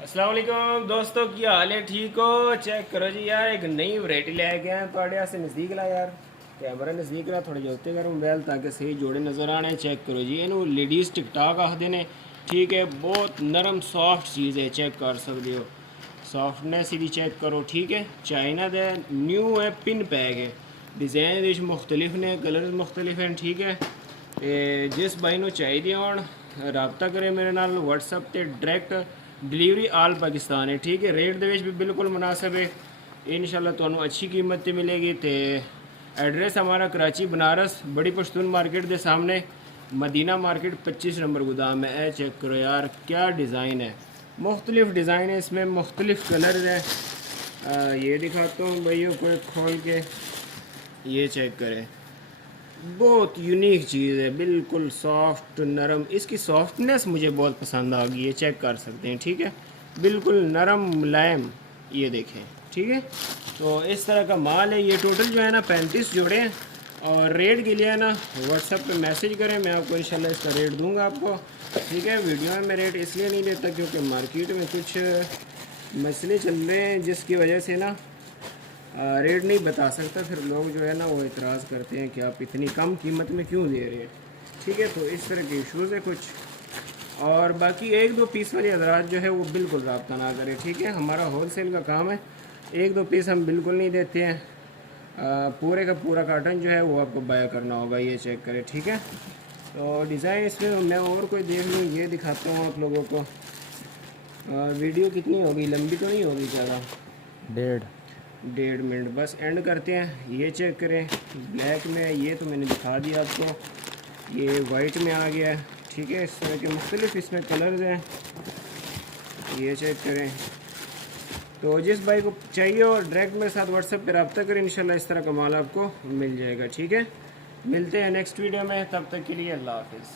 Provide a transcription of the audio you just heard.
अस्सलाम वालेकुम दोस्तों, की हाल है? ठीक हो? चेक करो जी यार, एक नई वैरायटी ले गए हैं थोड़े से नज़दीक ला यार। कैमरा नज़दीक ला थोड़े जोते कर मोबाइल ताकि सही जोड़े नज़र आने। चेक करो जी, इनू लेडीज़ टिकटॉक आखते ने। ठीक है, बहुत नरम सॉफ्ट चीज़ है, चेक कर सकते हो। सॉफ्टनेस भी चेक करो। ठीक है, चाइना दे न्यू है, पिन पैक है। डिज़ाइन मुख्तलिफ ने, कलर मुख्तलिफ हैं। ठीक है, जिस भाई ਨੂੰ चाहिए होन रबता करें मेरे नाल व्हाट्सएप ते डायरैक्ट डिलीवरी आल पाकिस्तान है। ठीक है, रेट दे भी बिल्कुल मुनासिब है। इंशाल्लाह तुहानू अच्छी कीमत ते मिलेगी। तो एड्रेस हमारा कराची बनारस बड़ी पश्तून मार्केट के सामने मदीना मार्केट 25 नंबर गोदाम है। चेक करो यार, क्या डिज़ाइन है, मुख्तलिफ डिज़ाइन है, इसमें मुख्तलिफ कलर है। ये दिखाता हूँ भाइयों को खोल के, ये चेक करें। बहुत यूनिक चीज़ है, बिल्कुल सॉफ्ट नरम। इसकी सॉफ्टनेस मुझे बहुत पसंद आ गई है, चेक कर सकते हैं। ठीक है, बिल्कुल नरम मुलायम, ये देखें। ठीक है, तो इस तरह का माल है। ये टोटल जो है ना 35 जोड़े हैं। और रेट के लिए है ना व्हाट्सएप पे मैसेज करें, मैं आपको इंशाल्लाह इसका रेट दूंगा आपको। ठीक है, वीडियो में मैं रेट इसलिए नहीं देता क्योंकि मार्केट में कुछ मसले चल रहे हैं जिसकी वजह से ना रेट नहीं बता सकता। फिर लोग जो है ना वो इतराज़ करते हैं कि आप इतनी कम कीमत में क्यों दे रहे हैं। ठीक है, तो इस तरह के इश्यूज़ है कुछ। और बाकी एक दो पीस वाली हजरात जो है वो बिल्कुल रब्ता ना करें। ठीक है, हमारा होलसेल का काम है, एक दो पीस हम बिल्कुल नहीं देते हैं। पूरे का पूरा कार्टन जो है वो आपको बाय करना होगा। ये चेक करें। ठीक है, तो डिज़ाइन इसमें मैं और कोई देख लूँ, ये दिखाता हूँ आप लोगों को। वीडियो कितनी होगी, लंबी तो नहीं होगी ज़्यादा? डेढ़ 1.5 मिनट बस, एंड करते हैं। ये चेक करें, ब्लैक में है, ये तो मैंने दिखा दिया आपको। ये वाइट में आ गया है। ठीक है, इस तरह के मुख्तलिफ इसमें कलर्स हैं, ये चेक करें। तो जिस भाई को चाहिए और डायरेक्ट मेरे साथ व्हाट्सएप पे रब्ता करें, इंशाल्लाह इस तरह का माल आपको मिल जाएगा। ठीक है, मिलते हैं नेक्स्ट वीडियो में, तब तक के लिए अल्लाह हाफिज़।